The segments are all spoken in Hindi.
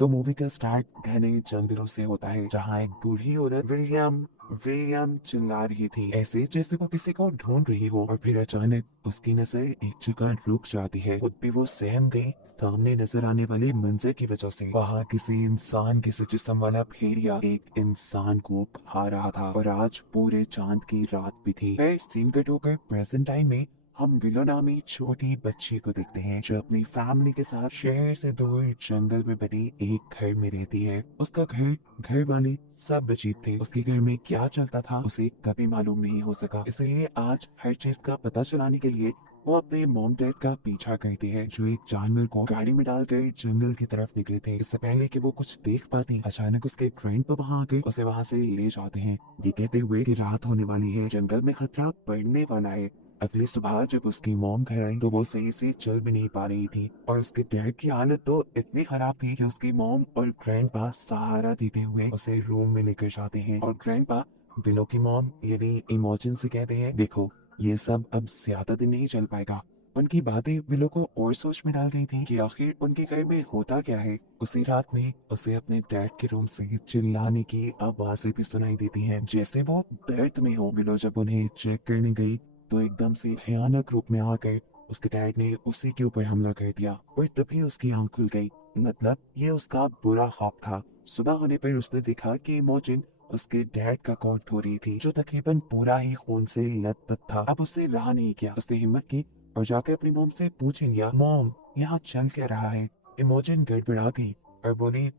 तो मूवी का स्टार्ट घने जंगलों से होता है, जहाँ एक बूढ़ी औरत विलियम विलियम चिल्ला रही थी, ऐसे जैसे वो किसी को ढूंढ रही हो। और फिर अचानक उसकी नजर एक जगह रुक जाती है। खुद भी वो सहम गई सामने नजर आने वाले मंजर की वजह से। वहाँ किसी जिस्म वाला भेड़िया एक इंसान को खा रहा था। और आज पूरे चांद की रात भी थी। फिर सीन कट होकर प्रेजेंट टाइम में हम विलो नामी छोटी बच्ची को देखते हैं, जो अपनी फैमिली के साथ शहर से दूर जंगल में बनी एक घर में रहती है। उसका घर वाले सब अजीब थे। उसके घर में क्या चलता था उसे कभी मालूम नहीं हो सका। इसलिए आज हर चीज का पता चलाने के लिए वो अपने मॉम डैड का पीछा करती है, जो एक जानवर को गाड़ी में डालकर जंगल की तरफ निकले थे। इससे पहले कि वो कुछ देख पाती, अचानक उसके ग्रैंडपा वहाँ आकर उसे वहाँ से ले जाते हैं, ये कहते हुए कि रात होने वाली है, जंगल में खतरा बढ़ने वाला है। अगली सुबह जब उसकी मॉम घर आई तो वो सही से चल भी नहीं पा रही थी। और उसके डैड की हालत तो इतनी खराब थी कि उसकी मॉम और ग्रैंडपा सहारा देते हुए उसे रूम में लेकर जाते हैं। और ग्रैंडपा बिलो की मॉम यानी इमोजन से कहते हैं, देखो ये सब अब ज्यादा दिन नहीं चल पाएगा। उनकी बातें विलो को और सोच में डाल गई थी कि आखिर उनके घर में होता क्या है। उसी रात में उसे अपने डैड के रूम से चिल्लाने की आवाजें भी सुनाई देती हैं, जैसे वो दर्द में हो। विलो जब उन्हें चेक करने गई तो एकदम से भयानक रूप में आकर उसके डैड ने उसी के ऊपर हमला कर दिया। और तभी उसकी आंख खुल गई, मतलब ये उसका बुरा ख्वाब था। सुबह होने पर उसने देखा कि इमोजिन उसके डैड का कोट धो रही थी, जो तकरीबन पूरा ही खून से लथपथ था। अब उससे रहा नहीं किया, उसने हिम्मत की और जाकर अपनी मॉम से पूछ लिया, मॉम यहाँ चल क्या रहा है। इमोजिन गड़बड़ा गई और बोली,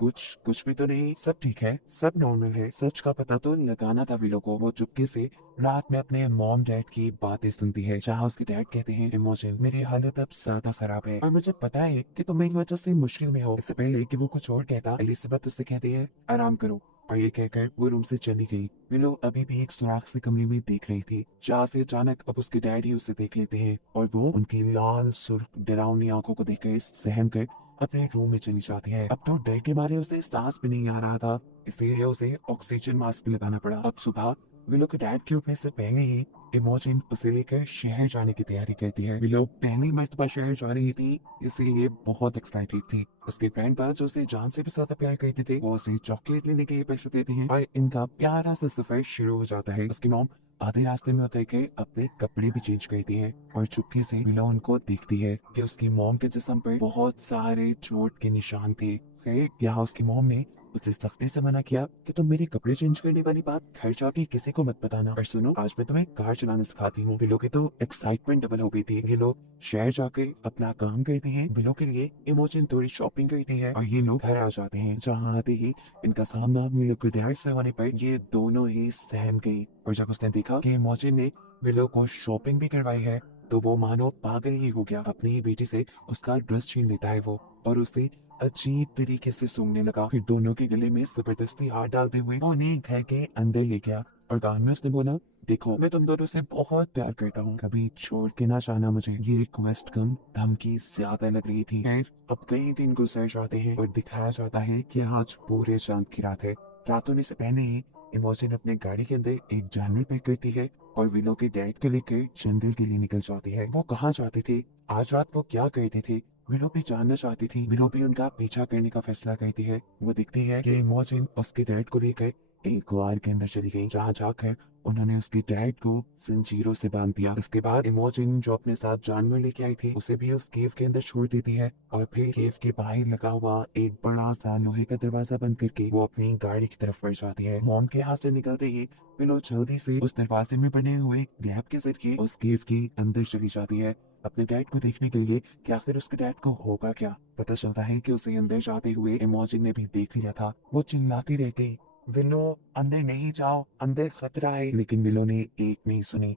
कुछ कुछ भी तो नहीं, सब ठीक है, सब नॉर्मल है। सच का पता तो लगाना था विलो को। वो चुपके से रात में अपने मॉम डैड की बातें सुनती है, जहाँ उसके डैड कहते हैं, इमोजिन मेरी हालत अब ज्यादा खराब है और मुझे पता है कि तुम मेरी वजह से मुश्किल में हो। इससे पहले कि वो कुछ और कहता, एलिजाबेथ उससे कहती है, आराम करो। और ये कहकर वो रूम से चली गई। विलो अभी भी एक सुराख से कमरे में देख रही थी, जहाँ से अचानक अब उसके डैड ही उसे देख लेते हैं। और वो उनकी लाल सुर्ख डरावनी आंखों को देखकर सहम कर अपने रूम में चली जाती है। अब तो डर के मारे उसे सांस भी नहीं आ रहा था, इसीलिए उसे ऑक्सीजन मास्क लगाना पड़ा। अब सुबह विलो के डैड के उठने से पहले ही इमोजिन उसे लेकर शहर जाने की तैयारी करती है। विलो पहली मर्तबा शहर जा रही थी, इसीलिए बहुत एक्साइटेड थी। उसके ग्रैंडपा जो उसे जान से भी ज्यादा प्यार करते थे, वो उसे चॉकलेट लेने के लिए पैसे देते हैं और इनका प्यारा सा सफर शुरू हो जाता है। उसकी मॉम आधे रास्ते में उतर के अपने कपड़े भी चेंज करती है और चुपके से विलो उनको देखती है कि उसकी मॉम के जिस्म पर बहुत सारे चोट के निशान थे। खैर यहाँ उसकी मॉम ने उसे सख्ती से मना किया कि तुम मेरे कपड़े चेंज करने वाली बात घर जाके किसी को मत बताना। और सुनो, आज मैं तुम्हें कार चलाना सिखाती हूँ। विलो की तो एक्साइटमेंट डबल हो गई थी। ये लोग शहर जाके अपना काम करते हैं, विलो के लिए इमोजन थोड़ी शॉपिंग करती है और ये लोग घर आ जाते हैं, जहाँ आते ही इनका सामना विलो के डैड से होने पर ये दोनों ही सहम गई। और जब उसने देखा कि इमोजन ने विलो को शॉपिंग भी करवाई है, तो वो मानो पागल ही हो गया। अपनी बेटी से उसका ड्रेस छीन लेता है वो और उसे अजीब तरीके से सूंघने लगा। फिर दोनों के गले में जबरदस्ती हाथ डालते हुए वो उन्हें घर के अंदर ले गया और कान में उसने बोला, देखो मैं तुम दोनों से बहुत प्यार करता हूँ, कभी छोड़ के ना जाना मुझे। ये रिक्वेस्ट कम धमकी ज्यादा लग रही थी। खैर अब कई दिन गुजर जाते हैं और दिखाया जाता है कि आज पूरे चांद की रात है। रात होने से पहले ही इमोजन अपने गाड़ी के अंदर एक जानवर पैक करती है और विलो के डैड को लेकर जंगल के लिए निकल जाती है। वो कहाँ जाते थे, आज रात वो क्या करते थे, विलो भी जानना चाहती थी। विलो भी उनका पीछा करने का फैसला करती है। वो दिखती है कि इमोजिन उसके डैड को लेकर एक गुहार के अंदर चली गई, जहाँ जाकर उन्होंने उसके डैड को जंजीरों से बांध दिया। इसके बाद इमोजिन जो अपने साथ जानवर लेके आई थी, उसे भी उस केव के अंदर छोड़ देती है और फिर केव के बाहर लगा हुआ एक बड़ा सा लोहे का दरवाजा बंद करके वो अपनी गाड़ी की तरफ बढ़ जाती है। मॉम के हाथ से निकलते ही विलो जल्दी से उस दरवाजे में बने हुए गैप के जरिए उस केव के अंदर चली जाती है, अपने डैड को देखने के लिए कि आखिर उसके डैड को होगा क्या। पता चलता है कि उसे अंदर जाते हुए इमोजिन ने भी देख लिया था। वो चिल्लाती रह गई, विलो अंदर नहीं जाओ, अंदर खतरा है। लेकिन विलो ने एक नहीं सुनी।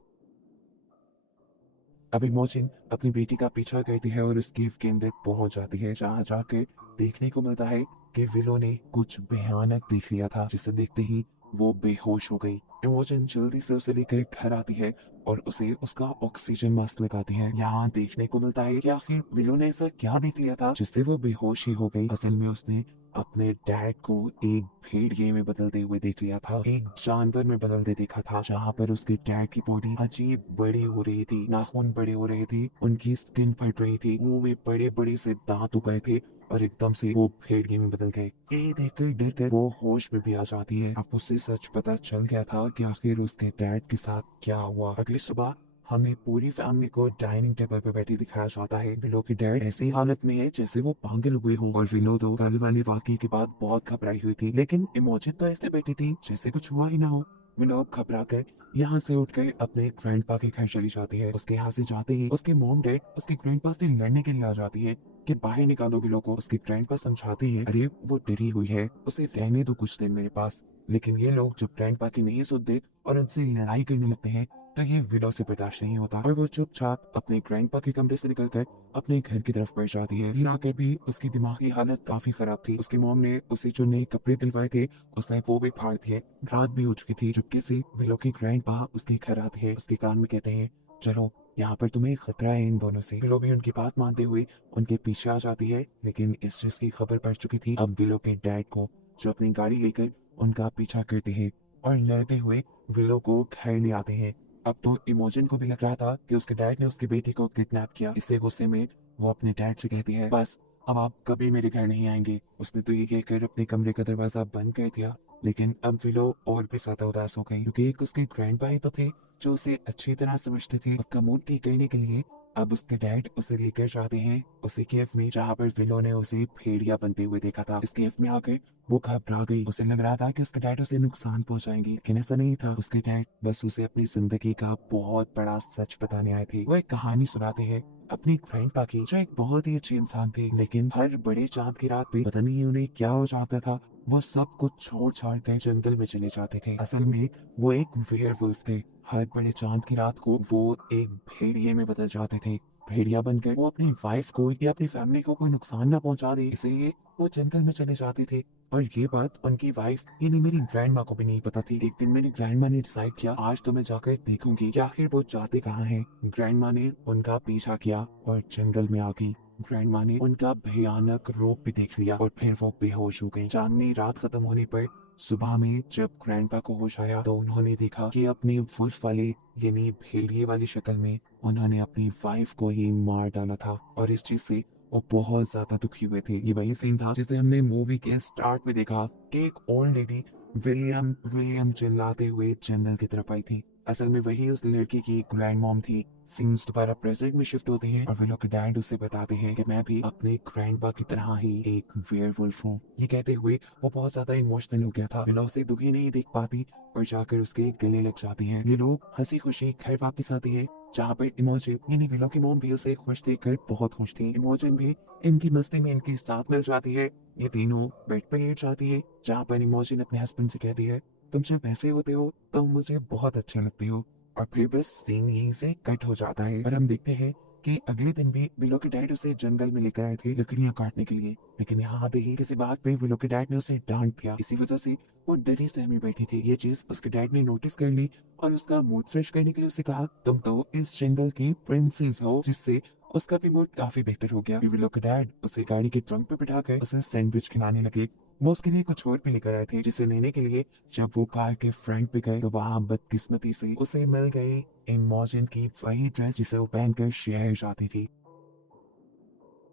अब इमोजिन अपनी बेटी का पीछा करती है और उस केव के अंदर पहुंच जाती है, जहाँ जाकर देखने को मिलता है कि विलो ने कुछ भयानक देख लिया था, जिसे देखते ही वो बेहोश हो गई। इमोजिन जल्दी से उसे लेकर घर आती है और उसे उसका ऑक्सीजन मास्क लगाती है। यहाँ देखने को मिलता है कि आखिर विलो ने ऐसा क्या देख लिया था जिससे वो बेहोश ही हो गई। असल में उसने अपने डैड को एक भेड़िए में बदलते हुए देख लिया था, एक जानवर में बदलते देखा था, जहाँ पर उसके डैड की बॉडी अजीब बड़ी हो रही थी, नाखून बड़े हो रहे थे, उनकी स्किन फट रही थी, मुंह में बड़े बड़े से दांत उग गए थे और एकदम से वो भेड़िए में बदल गए। ये देखकर डर कर वो होश में भी आ जाती है। अब उसे सच पता चल गया था कि आखिर उसके डैड के साथ क्या हुआ। अगली सुबह हमें पूरी फैमिली को डाइनिंग टेबल पर बैठी दिखाया जाता है। विलो की डैड ऐसी हालत में है जैसे वो पागल हुए हों और विलो तो कल वाले वाकये के बाद बहुत घबराई हुई थी, लेकिन इमोजिन तो ऐसे बैठी थी जैसे कुछ हुआ ही ना हो। विलो घबरा कर यहाँ से उठकर अपने ग्रैंडपा के घर चली जाती है। उसके यहाँ से जाते ही उसके मॉम डैड उसके ग्रैंडपा से लड़ने के लिए आ जाती है कि बाहर निकालो विलो को। उसके ग्रैंडपा समझाते हैं, अरे वो डरी हुई है, उसे रहने दो कुछ दिन मेरे पास। लेकिन ये लोग जब ग्रैंडपा की नहीं सुनते और उनसे लड़ाई करने लगते हैं तो ये विलो से बर्दाश्त नहीं होता और वो चुपचाप अपने ग्रैंडपा के कमरे से निकलकर अपने घर की तरफ बढ़ जाती है। फिर आकर भी उसकी दिमागी हालत काफी खराब थी। उसकी मॉम ने उसे जो नए कपड़े दिलवाए थे उसने वो भी फाड़ दिए। रात भी हो चुकी थी। चुपके से विलो के ग्रैंडपा उसके घर आते हैं, उसके कान में कहते हैं, चलो यहाँ पर तुम्हें खतरा है इन दोनों से। विलो भी उनकी बात मानते हुए उनके पीछे आ जाती है, लेकिन इस चीज की खबर पड़ चुकी थी अब विलो के डैड को, जो अपनी गाड़ी लेकर उनका पीछा करते हैं और लड़ते हुए विलो को घर ले आते हैं। अब तो इमोजन को भी लग रहा था कि उसके डैड ने उसके बेटे को किडनैप किया। इससे गुस्से में वो अपने डैड से कहती है, बस अब आप कभी मेरे घर नहीं आएंगे। उसने तो ये कहकर अपने कमरे का दरवाजा बंद कर दिया। लेकिन अब विलो और भी ज्यादा उदास हो गई, क्योंकि एक उसके ग्रैंड भाई तो थे जो उसे अच्छी तरह समझते थे। उसका मूड ठीक करने के लिए अब उसके डैड उसे लेकर जाते हैं उसी केफ में जहाँ पर विलो ने उसे भेड़िया बनते हुए देखा था। इस केफ में आकर वो घबरा गई। उसे लग रहा था कि उसके डैड उसे नुकसान पहुंचाएंगे, लेकिन ऐसा नहीं था। उसके डैड बस उसे अपनी जिंदगी का बहुत बड़ा सच बताने आए थे। वो एक कहानी सुनाते हैं अपनी ग्रैंडपा की, जो एक बहुत ही अच्छे इंसान थे, लेकिन हर बड़े चांद की रात पे पता नहीं उन्हें क्या हो जाता था, वो सब कुछ छोड़ छाड़ कर जंगल में चले जाते थे। असल में वो एक वेयरवुल्फ थे। हर बड़े चांद की रात को वो एक भेड़िए में बदल जाते थे। भेड़िया बनकर वो अपनी वाइफ को या अपनी फैमिली को कोई नुकसान ना पहुंचा दे, इसलिए वो जंगल में चले जाते थे। और ये बात उनकी वाइफ यानी मेरी ग्रैंड माँ को भी नहीं पता थी। एक दिन मेरी ग्रैंड माँ ने डिसाइड किया, आज तो मैं जाकर देखूंगी कि आखिर वो जाते कहाँ हैं। ग्रैंड माँ ने उनका पीछा किया और जंगल में आ गई। ग्रैंड माँ ने उनका भयानक रूप भी देख लिया और फिर वो बेहोश हो गई। चांदनी रात खत्म होने पर सुबह में जब ग्रैंडपा को होश आया तो उन्होंने देखा कि अपने वुल्फ वाले यानी भेड़िए वाली शक्ल में उन्होंने अपनी वाइफ को ही मार डाला था। और इस चीज से वो बहुत ज्यादा दुखी हुए थे। ये वही सीन था जिसे हमने मूवी के स्टार्ट में देखा कि एक ओल्ड लेडी विलियम विलियम चिल्लाते हुए जंगल की तरफ आई थी। असल में वही उस लड़की की ग्रैंड मॉम थी। सीन्स दोबारा प्रेजेंट में शिफ्ट होते हैं और वे लोग के डैड उसे बताते हैं कि मैं भी अपने ग्रैंडपा की तरह ही एक वेयरवुल्फ हूँ। ये कहते हुए वो बहुत ज्यादा इमोशनल हो गया था। विलो उसे दुखी नहीं देख पाती और जाकर उसके गले लग जाती हैं। ये लोग हंसी खुशी घर वापस आते हैं, जहाँ पर इमोजन यानी विलो की मॉम भी उसे खुश देखकर बहुत खुश थी। इमोजन भी इनकी मस्ती में इनके साथ मिल जाती है। ये तीनों बेड पर लेट जाती है, जहाँ पर इमोजन अपने हस्बैंड से कहती है, तुम जब ऐसे होते हो तो मुझे बहुत अच्छे लगते हो। और फिर बस सीन यहीं से कट हो जाता है और हम देखते हैं कि अगले दिन भी विलो के डैड उसे जंगल में लेकर आए थे लकड़ियां काटने के लिए, लेकिन यहाँ आते ही किसी बात पे विलो के डैड ने उसे डांट दिया। इसी वजह से वो डरी सहमी बैठी थी। ये चीज उसके डैड ने नोटिस कर ली और उसका मूड फ्रेश करने के लिए उसे कहा, तुम तो इस जंगल की प्रिंसेस हो, जिससे उसका भी मूड काफी बेहतर हो गया। विलो के डैड उसे गाड़ी के ट्रंक पे बिठाकर उसे सैंडविच खिलाने लगे। वो उसके लिए कुछ और भी लेकर आए थे, जिसे लेने के लिए जब वो कार के फ्रंट पे गए तो वहाँ बदकिस्मती से उसे मिल गई इमोजन की वही ड्रेस जिसे वो पहनकर शहर जाती थी।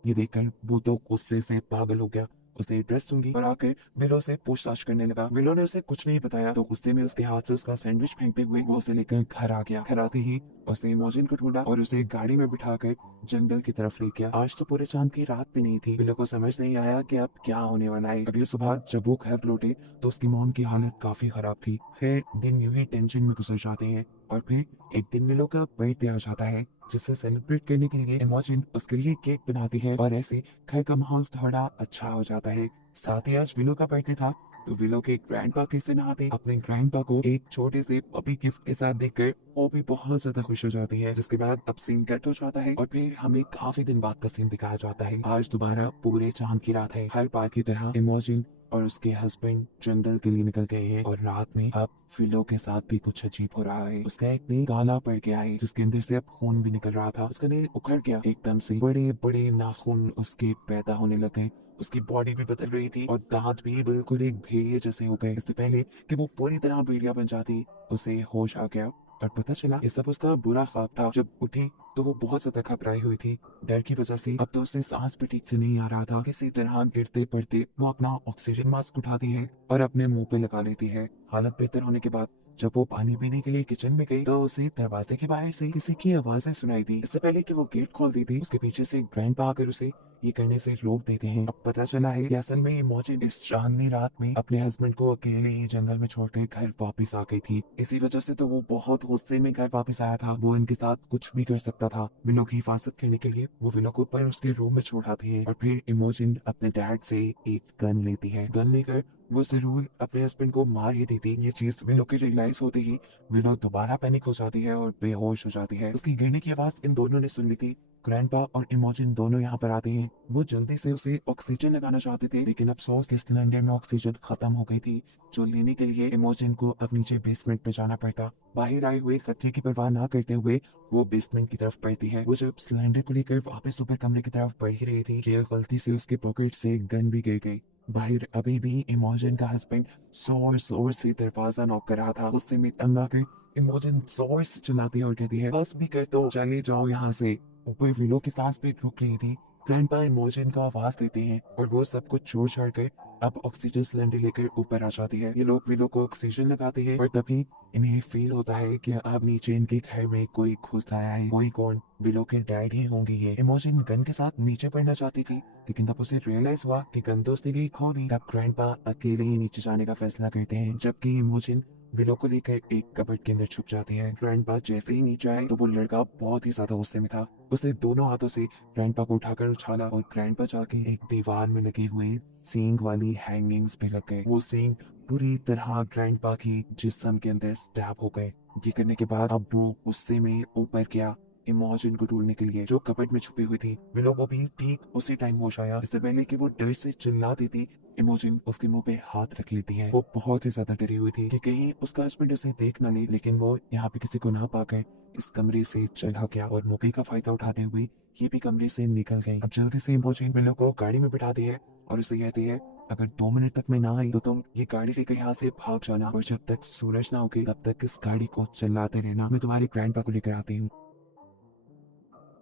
ये देखकर वो तो गुस्से से पागल हो गया। उसने ड्रेस सूंघी और आकर विलो से पूछताछ करने लगा। विलो ने उसे कुछ नहीं बताया तो गुस्से में उसके हाथ से उसका सैंडविच फेंकते हुए वो उसे लेकर घर आ गया। घर आते ही उसने इमोजन को ढूंढा और उसे गाड़ी में बिठाकर जंगल की तरफ ले गया। आज तो पूरे चांद की रात भी नहीं थी। विलो को समझ नहीं आया कि अब क्या होने वाला है। अगली सुबह जब वो घर लौटे तो उसकी मॉम की हालत काफी खराब थी। फिर दिन यूं ही टेंशन में गुजर जाते हैं और फिर एक दिन विलो का बर्थडे आ जाता है, जिसे सेलिब्रेट करने के लिए इमोजन उसके लिए केक बनाती है और ऐसे घर का माहौल थोड़ा अच्छा हो जाता है। साथ ही आज विलो का बर्थडे था तो विलो के ग्रैंडपा किसे नहाते अपने ग्रैंडपा को एक छोटे से पपी गिफ्ट के साथ देखकर वो भी बहुत ज्यादा खुश हो जाती है। जिसके बाद अब सीन कट हो जाता है और फिर हमें काफी दिन बाद का सीन दिखाया जाता है। आज दोबारा पूरे चांद की रात है। हर बार की तरह इमोजन और उसके हस्बैंड जंगल के लिए निकल गए हैं और रात में अब विलो के साथ भी कुछ अजीब हो रहा है। उसका एक नील काला पड़ गया है जिसके अंदर से अब खून भी निकल रहा था। उसका नील उखड़ गया एकदम से, बड़े बड़े नाखून उसके पैदा होने लगे। उसकी बॉडी भी बदल रही थी और दांत भी बिल्कुल एक भेड़िए जैसे हो गए। इससे पहले कि वो पूरी तरह भेड़िया बन जाती उसे होश आ गया और पता चला ये सब उसका बुरा ख्वाब था। जब उठी तो वो बहुत ज्यादा घबराई हुई थी डर की वजह से। अब तो उसे सांस भी ठीक से नहीं आ रहा था। किसी तरह गिरते पड़ते वो अपना ऑक्सीजन मास्क उठाती है और अपने मुंह पे लगा लेती है। हालत बेहतर होने के बाद जब वो पानी पीने के लिए किचन में गई तो उसे दरवाजे के बाहर से किसी की आवाजें सुनाई दी। इससे पहले कि वो गेट खोलती थी उसके पीछे से ग्रैंडपा आकर उसे ये करने से रोक देते हैं। अब पता चला है कि असल में इमोजिन इस चांदनी रात में अपने हस्बैंड को अकेले ही जंगल में छोड़कर घर वापस आ गई थी। इसी वजह से तो वो बहुत गुस्से में घर वापस आया था। वो इनके साथ कुछ भी कर सकता था। विलो की हिफाजत करने के लिए वो विलो को ऊपर उसके रूम में छोड़ाती है और फिर इमोजिन अपने डैड से एक गन लेती है। गन लेकर वो जरूर अपने हस्बैंड को मार ही देती। ये चीज विलो की रियलाइज होती ही विलो दोबारा पैनिक हो जाती है और बेहोश हो जाती है। उसकी गिरने की आवाज इन दोनों ने सुन ली थी। ग्रैंडपा और इमोजिन दोनों यहाँ पर आते हैं। वो जल्दी से उसे ऑक्सीजन लगाना चाहते थे लेकिन अफसोस इस सिलेंडर में ऑक्सीजन खत्म हो गई थी, जो लेने के लिए इमोजिन को अब नीचे बेसमेंट पे जाना पड़ता। बाहर आए हुए खतरे की परवाह ना करते हुए वो बेसमेंट की तरफ बढ़ती है। वो जब सिलेंडर को लेकर वापस ऊपर कमरे की तरफ बढ़ ही रही थी कि गलती से उसके पॉकेट से गन भी गिर गई। बाहर अभी भी इमोजिन का हस्बैंड जोर जोर से दरवाजा नॉक कर रहा था। गुस्से में तंग आकर इमोजिन जोर से चिल्लाती है और कहती है बस भी कर दो, चले जाओ यहाँ से। ऊपर विलो की सांस भी रुक रही थी। ग्रैंडपा इमोजिन का आवाज देते हैं और वो सब कुछ छोड़ छाड़ कर अब ऑक्सीजन सिलेंडर लेकर ऊपर आ जाती है। ये लोग विलो को ऑक्सीजन लगाते हैं और तभी इन्हें फील होता है कि अब नीचे इनके घर में कोई घुस आया है। कोई कौन? विलो के डैड ही होंगे ये। इमोजिन गन के साथ नीचे पड़ना चाहती थी लेकिन तब उसे रियलाइज हुआ कि गन तो उसने खो दी। तब ग्रैंडपा अकेले ही नीचे जाने का फैसला करते हैं जबकि इमोजिन विलो को लेकर एक कबर्ड के अंदर छुप जाती है। ग्रैंडपा जैसे ही नीचे आए तो वो लड़का बहुत ही ज्यादा गुस्से में था। उसने दोनों हाथों से ग्रैंडपा को उठाकर उछाला और ग्रैंडपा जाके एक दीवार में लगे हुए सींग वाली हैंगिंग्स पे लग गए। वो सींग पूरी तरह ग्रैंडपा की जिस्म के अंदर स्टैब हो गए। ये करने के बाद अब वो गुस्से में ऊपर गया इमोजिन को ढूंढने के लिए जो कबर्ड में छुपी हुई थी। विलो को भी ठीक उसी टाइम होश आया। इससे पहले कि वो डर से चिल्ला देती इमोजिन उसके मुंह पे हाथ रख लेती है। वो बहुत ही ज्यादा डरी हुई थी कि कहीं उसका हस्बैंड उसे देख ना ले, लेकिन वो यहाँ पे किसी को ना पाकर इस कमरे से चला गया और मौके का फायदा उठाते हुए ये भी कमरे से निकल गई। अब जल्दी से इमोजिन विलो को गाड़ी में बिठाती है और उसे कहती है अगर 2 मिनट तक मैं ना आई तो तुम ये गाड़ी लेकर यहाँ से भाग जाना और जब तक सूरज ना उगे तब तक इस गाड़ी को चलाते रहना। मैं तुम्हारे ग्रैंडपा को लेकर आती हूँ।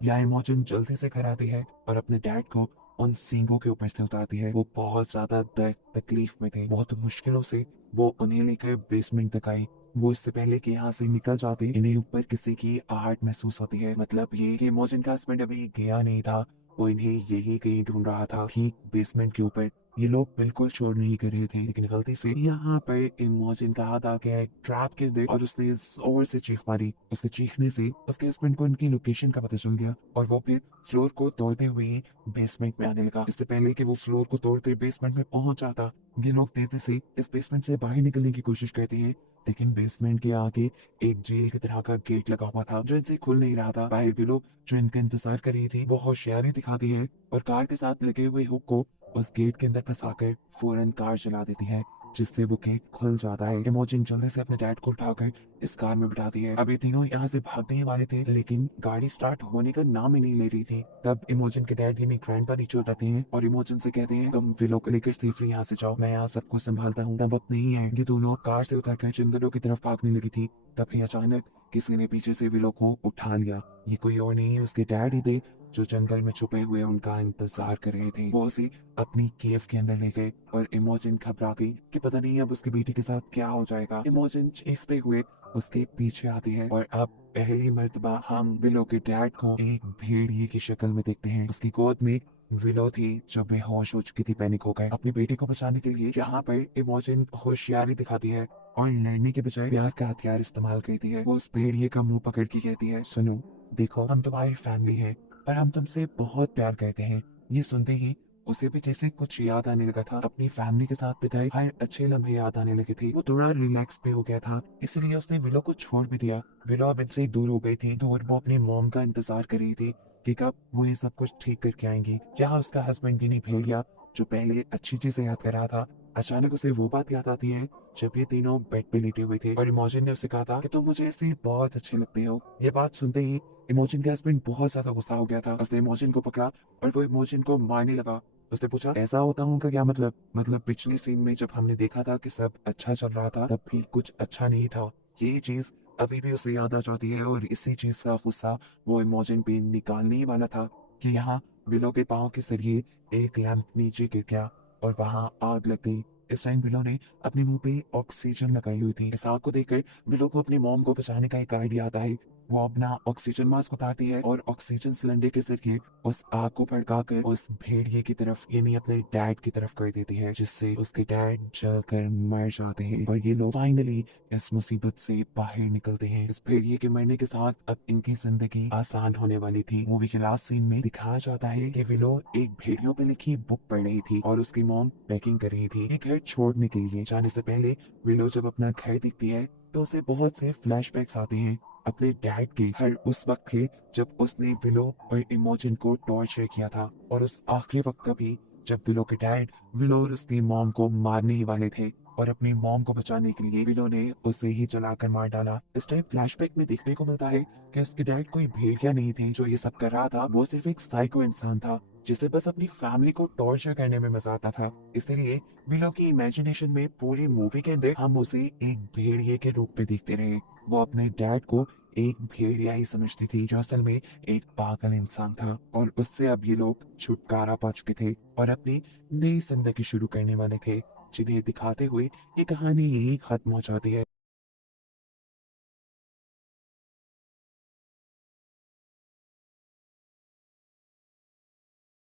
या इमोजिन जल्दी से घर आती है और अपने डैड को उन सींगों के ऊपर से उतारती है। वो बहुत ज्यादा दर्द तकलीफ में थे। बहुत मुश्किलों से वो उन्हें लेकर बेसमेंट तक आई। वो इससे पहले कि यहाँ से निकल जाते इन्हें ऊपर किसी की आहट महसूस होती है। मतलब ये कि इमोजिन का हस्बैंड अभी गया नहीं था, वो इन्हें यही कहीं ढूंढ रहा था ठीक बेसमेंट के ऊपर। ये लोग बिल्कुल शोर नहीं कर रहे थे लेकिन गलती से यहाँ पर इमोजिन का हाथ आ गया एक ट्रैप के अंदर और उसने जोर से चीख मारी। उसके चीखने से उसके हस्बैंड को उनकी लोकेशन का पता चल गया और वो फिर फ्लोर को तोड़ते हुए बेसमेंट में आने लगा। इससे पहले कि वो फ्लोर को तोड़कर बेसमेंट में पहुंच जाता ये लोग तेजी से इस बेसमेंट से बाहर निकलने की कोशिश करते हैं लेकिन बेसमेंट के आगे एक जेल की तरह का गेट लगा हुआ था जो इनसे खुल नहीं रहा था। बाहर भी लोग जो इनका इंतजार कर रही थी वो होशियारी दिखाती है और कार के साथ लगे हुए हुक को उस गेट के अंदर फंसाकर फौरन कार चला देती है जिससे वो गेट खुल जाता है। इमोजिन जल्दी से अपने डैड को उठाकर इस कार में बिठाती है। अब ये तीनों यहाँ से भागने ही वाले थे लेकिन गाड़ी स्टार्ट होने का नाम ही नहीं ले रही थी। तब इमोजिन के डैड यानी ग्रैंडपा नीचे उतरते हैं और इमोजिन से कहते हैं तुम विलो को लेकर सेफली यहाँ से जाओ, मैं यहाँ सबको संभालता हूँ। तब वक्त नहीं है। ये दोनों कार से उतरकर जंगलों की तरफ भागने लगी थी तभी अचानक किसी ने पीछे से विलो को उठा लिया। ये कोई और नहीं उसके डैड ही थे जो जंगल में छुपे हुए उनका इंतजार कर रहे थे। वो उसे अपनी केव के अंदर ले गए और इमोजिन घबरा गई कि पता नहीं अब उसकी बेटी के साथ क्या हो जाएगा। इमोजिन चीखते हुए उसके पीछे आती है और अब पहली मर्तबा हम विलो के डैड को एक भेड़िए की शक्ल में देखते हैं। उसकी गोद में विलो थी जो बेहोश हो चुकी थी, पैनिक हो गए। अपनी बेटी को बचाने के लिए यहाँ पर इमोजिन होशियारी दिखाती है और लड़ने के बजाय प्यार का हथियार इस्तेमाल करती है। वो उस भेड़िए का मुंह पकड़ के कहती है सुनो देखो हम तुम्हारी फैमिली है और हम तुमसे बहुत प्यार करते हैं। ये सुनते ही उसे भी जैसे कुछ याद आने लगा था। अपनी फैमिली के साथ बिताए हर अच्छे लम्हे याद आने लगे थे। वो थोड़ा रिलैक्स भी हो गया था इसलिए उसने विलो को छोड़ भी दिया। विलो अब इनसे दूर हो गई थी दूर। वो अपनी मॉम का इंतजार कर रही थी कि कब वो ये सब कुछ ठीक करके आएंगी। यहाँ उसका हस्बैंड भी नहीं भेड़िया जो पहले अच्छी चीजें याद कर रहा था अचानक उसे वो बात याद आती है जब ये तीनों बेड पे लेटे हुए थे और इमोजन ने उसे कहा था कि तुम मुझे ऐसे बहुत अच्छे लगते हो। ये बात सुनते ही इमोजन के हस्बैंड बहुत ज्यादा गुस्सा हो गया था। उसने इमोजन को पकड़ा और वो इमोजन को मारने लगा। उसने पूछा, ऐसा होता हूँ का क्या मतलब पिछले सीन में जब हमने देखा था कि सब अच्छा चल रहा था तब भी कुछ अच्छा नहीं था। यही चीज अभी भी उसे याद आ जाती है और इसी चीज का गुस्सा वो इमोजन पे निकालने ही वाला था कि यहाँ विलो के पाँव के जरिए एक लैंप नीचे गिर गया और वहां आग लग गई। इस टाइम विलो ने अपने मुंह पे ऑक्सीजन लगाई हुई थी। इस आग को देखकर विलो को अपनी मॉम को बचाने का एक आइडिया आता है। वो अपना ऑक्सीजन मास्क उतारती है और ऑक्सीजन सिलेंडर के जरिए उस आग को भड़काकर उस भेड़िए की तरफ यानी अपने डैड की तरफ कर देती है, जिससे उसके डैड जलकर मर जाते हैं और ये लोग फाइनली इस मुसीबत से बाहर निकलते हैं। इस भेड़िए के मरने के साथ अब इनकी जिंदगी आसान होने वाली थी। मूवी के लास्ट सीन में दिखाया जाता है कि विलो एक भेड़ियों पे लिखी बुक पढ़ रही थी और उसकी मॉम पैकिंग कर रही थी एक घर छोड़ने के लिए। जाने से पहले विलो जब अपना घर देखती है तो उसे बहुत से फ्लैशबैक्स आते हैं अपने डैड के हर उस वक्त के जब उसने विलो और इमोजन को टॉर्चर किया था और उस आखिरी वक्त का भी जब विलो के डैड विलो और उसकी मॉम को मारने ही वाले थे और अपनी मॉम को बचाने के लिए विलो ने उसे ही जलाकर मार डाला। इस टाइम फ्लैशबैक में देखने को मिलता है कि उसके डैड कोई भेड़िया नहीं थे जो ये सब कर रहा था। वो सिर्फ एक साइको इंसान था जिसे बस अपनी फैमिली को टॉर्चर करने में मजा आता था। इसलिए विलो की इमेजिनेशन में पूरी मूवी के अंदर हम उसे एक भेड़िए के रूप में देखते रहे। वो अपने डैड को एक भेड़िया ही समझती थी जो असल में एक पागल इंसान था और उससे अब ये लोग छुटकारा पा चुके थे और अपनी नई जिंदगी शुरू करने वाले थे, जिन्हें दिखाते हुए ये कहानी यही खत्म हो जाती है।